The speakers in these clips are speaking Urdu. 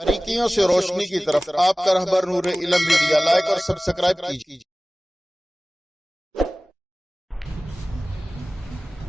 باریکیوں سے روشنی کی طرف آپ کا رہبر نور علم میڈیا لائک اور سبسکرائب کیجیے۔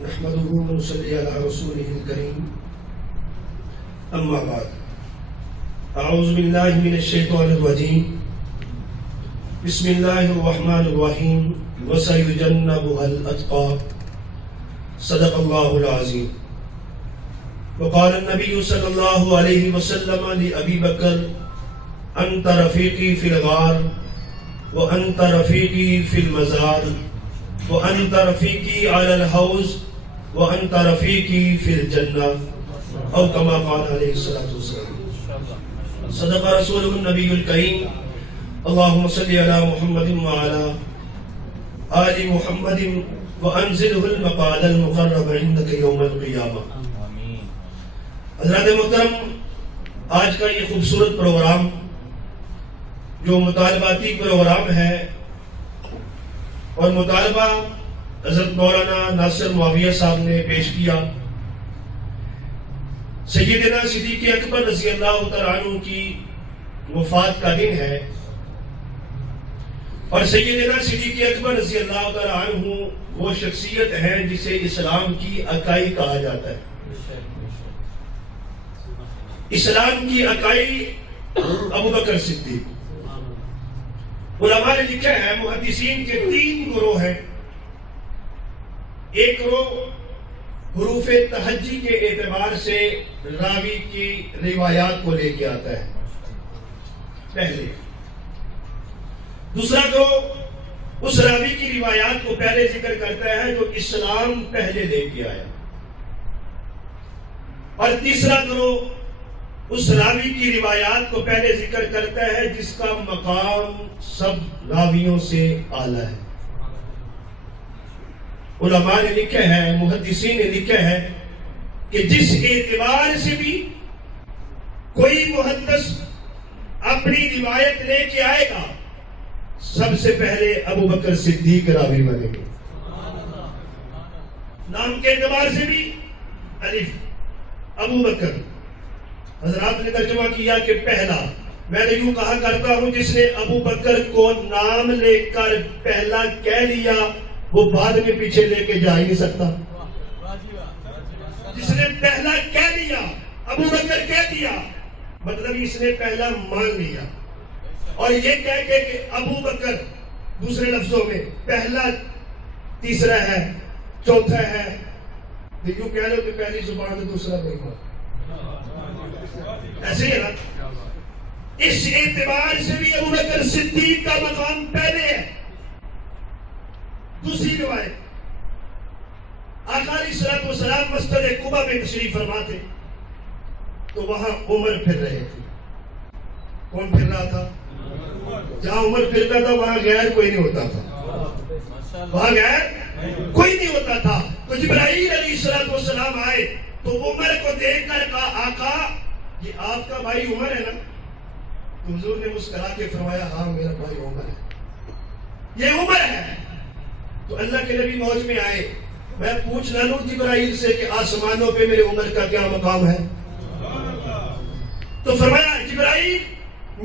نحمده ونصلي على رسوله الكريم اما بعد اعوذ بالله من الشيطان الرجيم بسم الله الرحمن الرحيم وسيجنبها الاتقى صدق الله العظيم وقال النبي صلى الله عليه وسلم لأبي بكر أنت رفيقي في الغار وأنت رفيقي في المزار وأنت رفيقي على الحوض وأنت رفيقي في الجنة أو كما قال عليه الصلاة والسلام صدق رسوله النبي الكريم اللهم صل على محمد وعلى آل محمد وأنزله المقعد المقرب عندك يوم القيامة۔ حضرات محترم، آج کا یہ خوبصورت پروگرام جو مطالباتی پروگرام ہے اور مطالبہ حضرت مولانا ناصر معاویہ صاحب نے پیش کیا، سیدنا صدیق اکبر رضی اللہ تعالیٰ عنہ کی وفات کا دن ہے، اور سیدنا صدیق اکبر رضی اللہ تعالیٰ عنہ وہ شخصیت ہے جسے اسلام کی اکائی کہا جاتا ہے۔ اسلام کی اکائی ابو بکر صدیق۔ علماء نے لکھا ہے محدثین کے تین گروہ ہیں۔ ایک گروہ حروف تہجی کے اعتبار سے راوی کی روایات کو لے کے آتا ہے پہلے، دوسرا گروہ اس راوی کی روایات کو پہلے ذکر کرتا ہے جو اسلام پہلے لے کے آیا، اور تیسرا گروہ اس راوی کی روایات کو پہلے ذکر کرتا ہے جس کا مقام سب راویوں سے اعلیٰ ہے۔ علماء نے لکھا ہے، محدثین نے لکھا ہے کہ جس اعتبار سے بھی کوئی محدث اپنی روایت لے کے آئے گا سب سے پہلے ابو بکر صدیق راوی بنے گے۔ نام کے اعتبار سے بھی الف ابو بکر، حضرات نے ترجمہ کیا کہ پہلا، میں نے یوں کہا کرتا ہوں جس نے ابو بکر کو نام لے کر پہلا کہہ لیا وہ بعد میں پیچھے لے کے جا ہی نہیں سکتا۔ جس نے پہلا کہہ لیا ابو بکر کہہ دیا مطلب اس نے پہلا مان لیا، اور یہ کہہ کے کہ ابو بکر دوسرے لفظوں میں پہلا تیسرا ہے چوتھا ہے، تو یوں کہہ لو کہ پہلی زبان ہے دوسرا نہیں ہو، ایسے ہی نا۔ اس اعتبار سے بھی ابو بکر صدیق کا مقام پہلے ہے۔ دوسری روایت، آقا علیہ الصلوۃ والسلام مسجد قباء میں تشریف فرما تھے تو وہاں عمر پھر رہے تھے۔ کون پھر رہا تھا؟ جہاں عمر پھرتا تھا وہاں غیر کوئی نہیں ہوتا تھا، وہاں غیر کوئی نہیں ہوتا تھا۔ تو جبرائیل علیہ الصلوۃ والسلام آئے تو عمر کو دیکھ کر کہا آقا یہ آپ کا بھائی عمر ہے نا؟ تو حضور نے مسکرا کے فرمایا ہاں میرا بھائی عمر ہے، یہ عمر ہے۔ تو اللہ کے نبی موج میں آئے، میں پوچھ نہ لوں جبرائیل سے کہ آسمانوں پہ میرے عمر کا کیا مقام ہے؟ تو فرمایا جبرائیل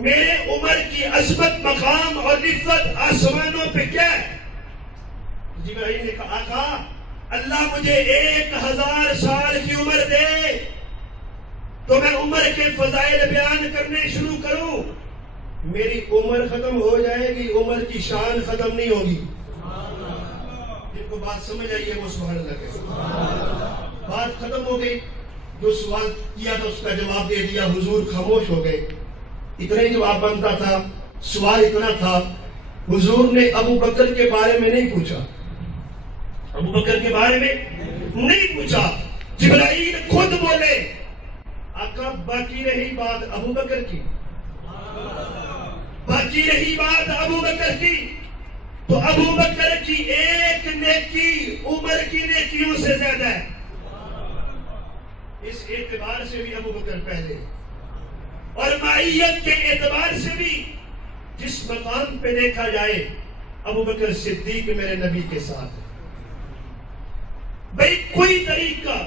میرے عمر کی عظمت مقام اور رفعت آسمانوں پہ کیا ہے؟ جبرائیل نے کہا آقا اللہ مجھے 1000 سال کی عمر دے تو میں عمر کے فضائل بیان کرنے شروع کروں، میری عمر ختم ہو جائے گی عمر کی شان ختم نہیں ہوگی۔ جن کو بات سمجھ آئی ہے وہ سبحان اللہ کہے۔ بات ختم ہو گئی، جو سوال کیا تھا اس کا جواب دے دیا، حضور خاموش ہو گئے۔ اتنا ہی جواب بنتا تھا، سوال اتنا تھا، حضور نے ابو بکر کے بارے میں نہیں پوچھا، ابو بکر کے بارے میں نہیں پوچھا۔ جبرائیل خود بولے آقا باقی رہی بات ابو بکر کی، باقی رہی بات ابو بکر کی، تو ابو بکر کی ایک نیکی عمر کی نیکیوں سے زیادہ ہے۔ اس اعتبار سے بھی ابو بکر پہلے، اور معیت کے اعتبار سے بھی جس مقام پہ دیکھا جائے ابو بکر صدیق میرے نبی کے ساتھ ہے۔ بھئی کوئی طریقہ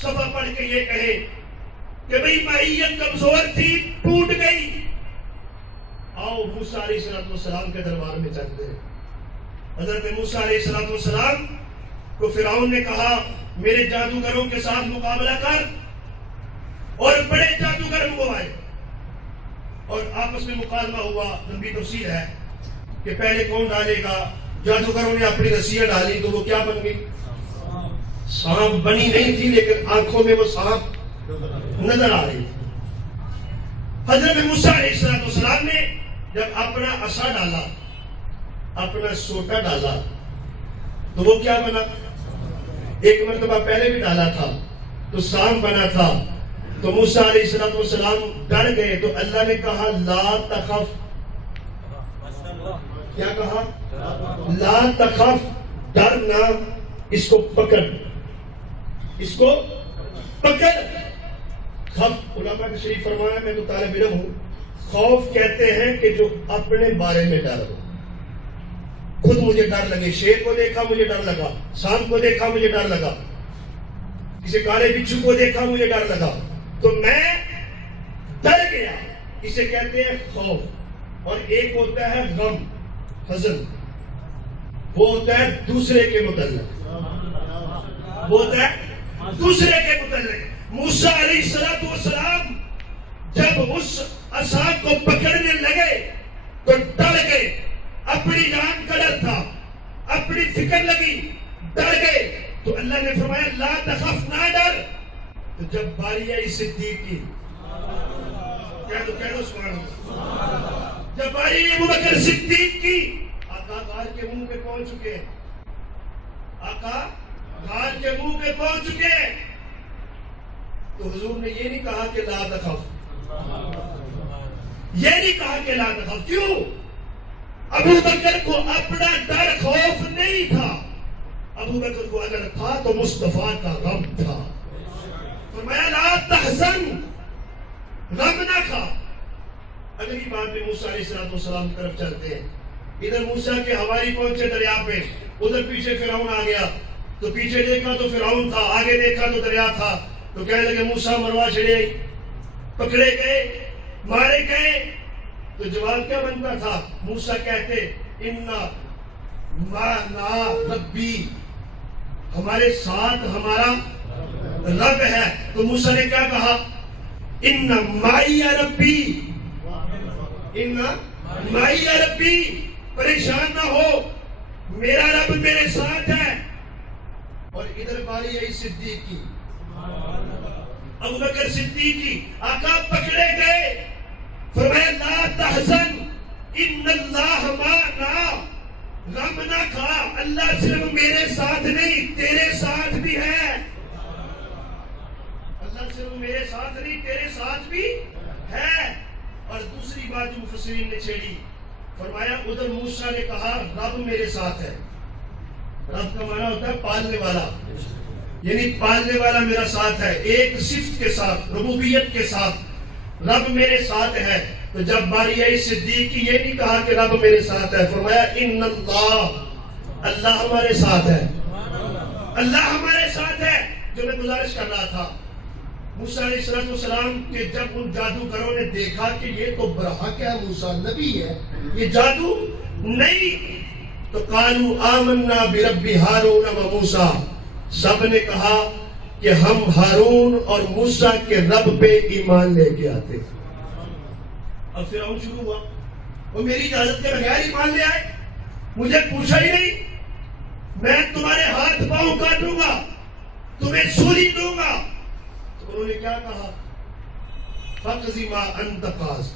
صفحہ پڑھ کے یہ کہے کہ بھئی معیت کمزور تھی علیہ السلام کے دربار میں چل گئے. حضرت موسیٰ علیہ السلام کو فرعون نے کہا میرے جادوگروں کے ساتھ مقابلہ کر، اور بڑے جادوگر منگوائے اور آپس میں مکالمہ ہوا. لمبی تفصیل ہے کہ پہلے کون ڈالے گا. جادوگروں نے اپنی رسیاں ڈالی تو وہ کیا بن گئی؟ سانپ بنی نہیں تھی، لیکن آنکھوں میں وہ سانپ نظر آ رہی تھی. حضرت موسیٰ علیہ السلام نے جب اپنا عصا ڈالا، اپنا سوٹا ڈالا، تو وہ کیا بنا؟ ایک مرتبہ پہلے بھی ڈالا تھا تو سانپ بنا تھا. تو موسیٰ علیہ السلام ڈر گئے تو اللہ نے کہا لا تخف. کیا کہا؟ لا تخف، ڈرنا، اس کو پکڑ، اس کو پکڑ. خوف، علماء نے شریف فرمایا، میں تو طالب علم ہوں، خوف کہتے ہیں کہ جو اپنے بارے میں ڈر ہو. خود مجھے ڈر لگے، شیر کو دیکھا مجھے ڈر لگا، سانپ کو دیکھا مجھے ڈر لگا، کسی کالے بچھو کو دیکھا مجھے ڈر لگا تو میں ڈر گیا. اسے کہتے ہیں خوف. اور ایک ہوتا ہے غم، حزن، وہ ہوتا ہے دوسرے کے متعلق، وہ ہوتا ہے دوسرے کے متعلق. موسیٰ علیہ السلام جب اس عصا کو پکڑنے لگے تو ڈر گئے. اپنی جان کا ڈر تھا، اپنی فکر لگی، ڈر گئے. تو اللہ نے فرمایا لا تخف، نہ ڈر. تو جب باری آئی صدیق کی، کہہ دو سبحان اللہ، جب باری آئی ابو بکر صدیق کی، آقا غار کے منہ پہ پہنچ چکے ہیں، آقا غار کے منہ پہ پہنچ چکے ہیں. تو حضور نے یہ نہیں کہا کہ لا تخف، یہ نہیں کہا کہ لا تخف. کیوں؟ ابو بکر کو اپنا ڈر خوف نہیں تھا، ابو بکر کو اگر تھا تو مصطفیٰ کا غم تھا. فرمایا لا تحزن، غم نہ کھا. اگلی بات میں موسیٰ علیہ السلام کی طرف چلتے ہیں. ادھر موسیٰ کے حواری پہنچے دریا پہ، ادھر پیچھے فرعون آ گیا. تو پیچھے دیکھا تو فرعون تھا، آگے دیکھا تو دریا تھا. تو کہنے لگے موسیٰ مروا چڑھے، پکڑے گئے، مارے گئے. تو جواب کیا بنتا تھا؟ موسیٰ کہتے اِنَّا مَعَنَا رَبِّی، ہمارے ساتھ ہمارا رب ہے. تو موسیٰ نے کیا کہا؟ اِنَّا مَعِیَ رَبِّی، اِنَّا مَعِیَ رَبِّی، پریشان نہ ہو، میرا رب میرے ساتھ ہے. اور ادھر باری آئی صدیق کی، ابو بکر صدیق کی. آقا پکڑے گئے، فرمایا لا تحزن ان اللہ معنا، غم نہ کھا، اللہ صرف میرے ساتھ نہیں تیرے ساتھ بھی ہے. اللہ صرف میرے ساتھ نہیں تیرے ساتھ بھی ہے. اور دوسری بات جو مفسرین نے چھیڑی، فرمایا ادھر موسیٰ نے کہا رب میرے ساتھ ہے. رب کا معنی ہوتا ہے پالنے والا، یعنی پالنے والا میرا ساتھ ہے، ایک صفت کے ساتھ، ربوبیت کے ساتھ رب میرے ساتھ ہے. تو جب باری آئی صدیق کی، یہ نہیں کہا کہ رب میرے ساتھ ہے، فرمایا ان اللہ، اللہ ہمارے ساتھ ہے، اللہ ہمارے ساتھ ہے. جو میں گزارش کر رہا تھا، موسیٰ علیہ السلام کے جب ان جادوگروں نے دیکھا کہ یہ تو برحق ہے، موسیٰ نبی ہے، یہ جادو نہیں، تو قالوا آمنا برب ہارون و موسیٰ، سب نے کہا کہ ہم ہارون اور موسیٰ کے رب پہ ایمان لے کے آتے. اب فرعون شروع ہوا، وہ میری اجازت کے بغیر ایمان لے آئے، مجھے پوچھا ہی نہیں، میں تمہارے ہاتھ پاؤں کاٹوں گا، تمہیں سولی دوں گا. تو انہوں نے کیا کہا؟ فَقْضِ مَا أَنْتَ قَاضٍ،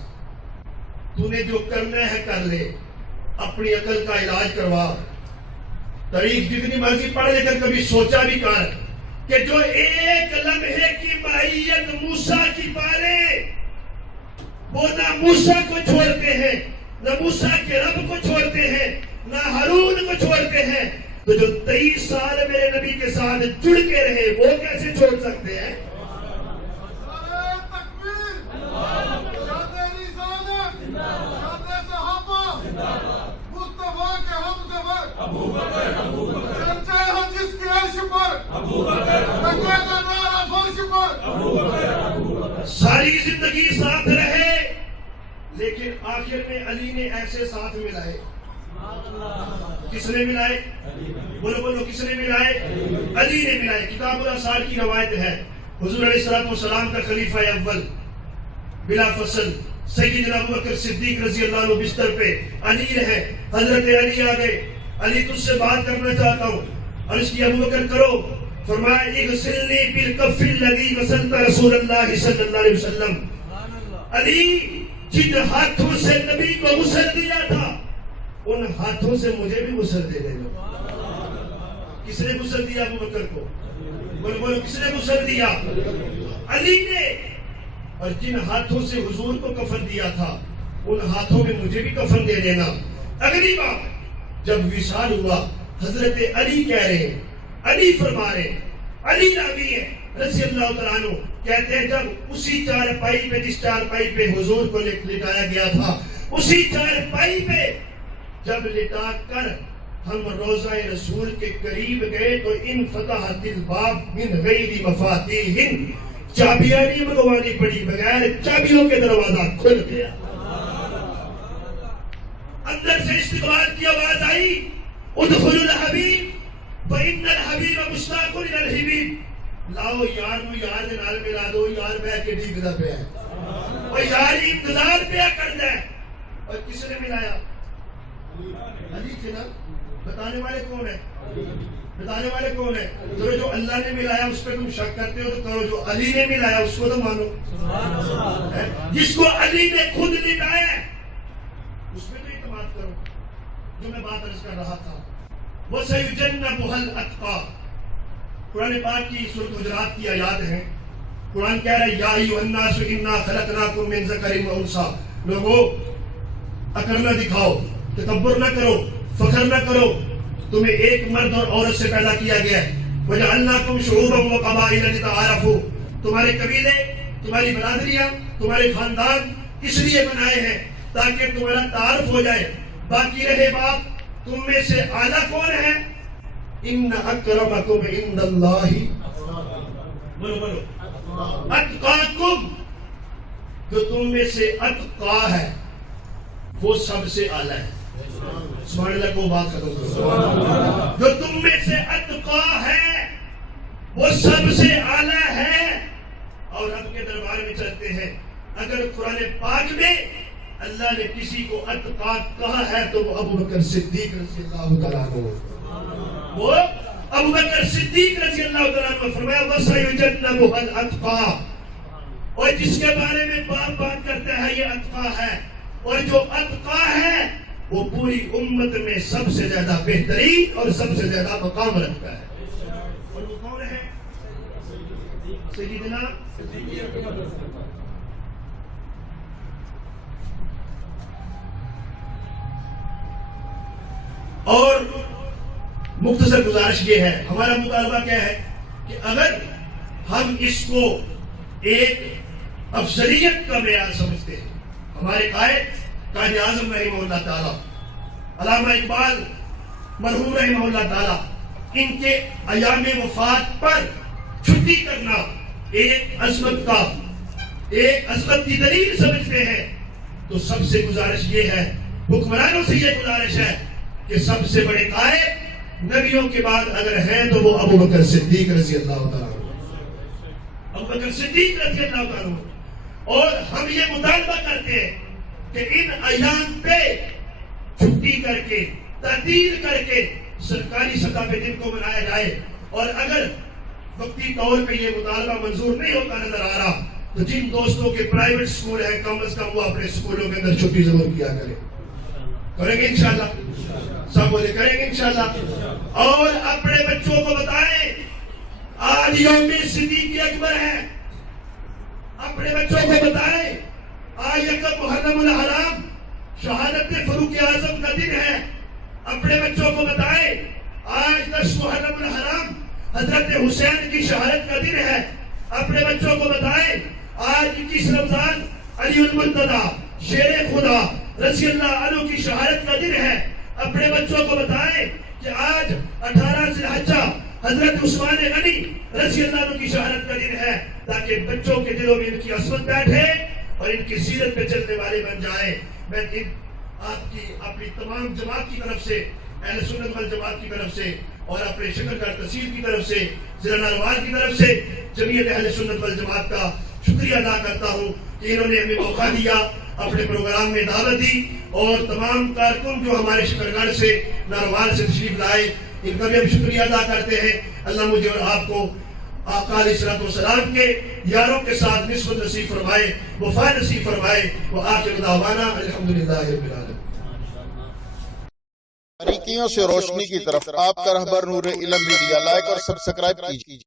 تو نے جو کرنا ہے کر لے، اپنی عقل کا علاج کروا، تاریخ جتنی مرضی پڑھ لے کر کبھی سوچا بھی کر کہ جو ایک لمحے کی معیت موسیٰ کی پالے، وہ نہ موسیٰ کو چھوڑتے ہیں، نہ موسیٰ کے رب کو چھوڑتے ہیں، نہ ہارون کو چھوڑتے ہیں. تو جو 23 سال میرے نبی کے ساتھ جڑ کے رہے، وہ کیسے چھوڑ سکتے ہیں؟ ساری زندگی ساتھ رہے، لیکن آخر میں علی نے ایسے ساتھ ملائے. کس نے ملائے؟ بولو بولو, کس نے ملائے؟ علی نے ملائے. کتاب الاسرار کی روایت ہے, حضور علیہ السلام کا خلیفہ اول بلا فصل سیدنا ابوبکر صدیق رضی اللہ عنہ بستر پہ علی رہے. حضرت علی آ گئے, علی تجھ سے بات کرنا چاہتا ہوں. عرض کی ابوبکر کرو. فرمایا اغسلنی بالکف الذی غسلت رسول اللہ صلی اللہ علیہ وسلم. علی جن ہاتھوں سے نبی کو غسل دیا تھا ان ہاتھوں سے مجھے بھی غسل دے دینا. کس نے غسل دیا ابوبکر کو؟ بولو بولو, کس نے غسل دیا؟ علی نے. اور جن ہاتھوں سے حضور کو کفن دیا تھا ان ہاتھوں میں مجھے بھی کفن دے دینا. اگلی بات جب وصال ہوا, حضرت علی کہہ رہے ہیں, علی فرما رہے ہیں, علی راوی ہے رضی اللہ تعالیٰ عنہ, کہتے ہیں جب اسی چارپائی پہ, جس چارپائی پہ حضور کو لٹایا گیا تھا, اسی چارپائی پہ جب لٹا کر ہم روضہ رسول کے قریب گئے تو ان فتحت الباب من غیر مفاتیح, چابیاں نہیں منگوانی پڑی, بغیر چابیوں کے دروازہ کھل گیا. اندر سے استقبال کی آواز آئی, ادخلوا الحبیب فإن الحبیب مشتاق إلی الحبیب. لاؤ یار نو یار دے نال ملا دو, یار بہ کے ڈیگدا پیا ہے, اور یار انتظار پیا کردا ہے. اور کس نے ملایا؟ علی تھے نا. بتانے والے کون ہیں؟ بتانے والے کون ہیں؟ جو اللہ نے ملایا اس پہ تم شک کرتے ہو تو کرو, جو علی نے ملایا اس کو تو مانو. جس کو علی نے خود لٹایا اس پہ تو اعتماد کرو. جو میں بات عرض کر رہا تھا, وَسَيُجَنَّبُهَا الْأَتْقَى, قرآن پاک کی سورۃ حجرات کی آیات ہیں. قرآن کہہ رہا ہے یا ایھا الناس انا خلقناکم من ذکر و انثی. لوگوں عقل نہ دکھاؤ, تکبر نہ کرو, فخر نہ کرو, تمہیں ایک مرد اور عورت سے پیدا کیا گیا ہے. وَجَعَلْنَاكُمْ شُعُوبًا وَقَبَائِلَ لِتَعَارَفُوا, تمہارے قبیلے, تمہاری برادریاں, تمہارے خاندان اس لیے بنائے ہیں تاکہ تمہارا تعارف ہو جائے. باقی رہے بات تم میں سے اعلیٰ کون ہے؟ ان اکرمکم عند اللہ, بولو بولو, اتقاکم, جو تم میں سے اتقا ہے وہ سب سے اعلیٰ ہے. سبحان اللہ کو بات ختم کرو. جو تم میں سے اتقا ہے وہ سب سے اعلیٰ ہے. اور رب کے دربار میں چلتے ہیں, اگر قرآن پاک میں اللہ نے کسی کو اتقا کہا ہے تو وہ ابوبکر صدیق رضی اللہ تعالیٰ عنہ, وہ ابوبکر صدیق رضی اللہ تعالیٰ عنہ. فرمایا وَسَيُجَنَّبُهَا الْأَتْقَى, اور جس کے بارے میں بات کرتا ہے یہ اتقا ہے, اور جو اتقا ہے وہ پوری امت میں سب سے زیادہ بہترین اور سب سے زیادہ مقام رکھتا ہے. اور وہ کون ہے؟ سیدنا اور مختصر گزارش یہ ہے, ہمارا مطالبہ کیا ہے کہ اگر ہم اس کو ایک افضلیت کا معیار سمجھتے ہیں, ہمارے قائد اعظم رحمہ اللہ تعالیٰ, علامہ اقبال مرحوم رحمہ اللہ تعالیٰ, ان کے ایام وفات پر چھٹی کرنا ایک عظمت کی دلیل سمجھتے ہیں, تو سب سے گزارش یہ ہے, حکمرانوں سے یہ گزارش ہے کہ سب سے بڑے قائد نبیوں کے بعد اگر ہیں تو وہ ابوبکر صدیق رضی اللہ تعالیٰ عنہ, ابوبکر صدیق رضی اللہ تعالیٰ عنہ. اور ہم یہ مطالبہ کرتے ہیں کہ ان ایام پہ چھٹی کر کے, تعطیل کر کے سرکاری سطح پہ دن کو منایا جائے. اور اگر وقتی طور پہ یہ مطالبہ منظور نہیں ہوتا نظر آ رہا تو جن دوستوں کے پرائیویٹ سکول ہیں کم از کم وہ اپنے سکولوں کے اندر چھٹی ضرور کیا کریں گے انشاءاللہ. سب بولے کریں گے انشاءاللہ. اور اپنے بچوں کو بتائیں آج یوم صدیق اکبر ہے, اپنے بچوں کو بتائیں آج یکم محرم الحرام شہادت فاروق اعظم کا دن ہے. اپنے بچوں کو بتائیں آج 10 محرم الحرام حضرت حسین کی شہادت کا دن ہے. اپنے بچوں کو بتائیں آج 21 رمضان علی المرتضیٰ شیر خدا رضی اللہ عنہ کی شہادت کا دن ہے. اپنے بچوں کو بتائیں کہ آج 18 ذی الحجہ حضرت عثمان غنی رضی اللہ عنہ کی شہادت کا دن ہے, تاکہ بچوں کے دلوں میں ان کی عصمت بیٹھے اور ان کی سیرت پہ چلنے والے بن جائیں. میں آپ کی اپنی تمام جماعت کی طرف سے، اہل سنت والجماعت کی طرف سے، اور اپنے شکرگار تحصیل کی طرف سے، ضلع ناروان کی طرف سے جمعیت اہل سنت والجماعت کا شکریہ ادا کرتا ہوں کہ انہوں نے ہمیں موقع دیا، اپنے پروگرام میں دعوت دی، اور تمام کارکن جو ہمارے شکرگار سے ناروان سے تشریف لائے ان کا بھی ہم شکریہ ادا کرتے ہیں. اللہ مجھے اور آپ کو آقا علیہ الصلوۃ والسلام کے یاروں کے ساتھ نسبت نصیب فرمائے، وفا نصیب فرمائے. وآخر دعوانا الحمدللہ رب العالمین. باریکیوں سے روشنی کی طرف آپ کا رہبر نور علم میڈیا، لائک اور سبسکرائب کیجیے.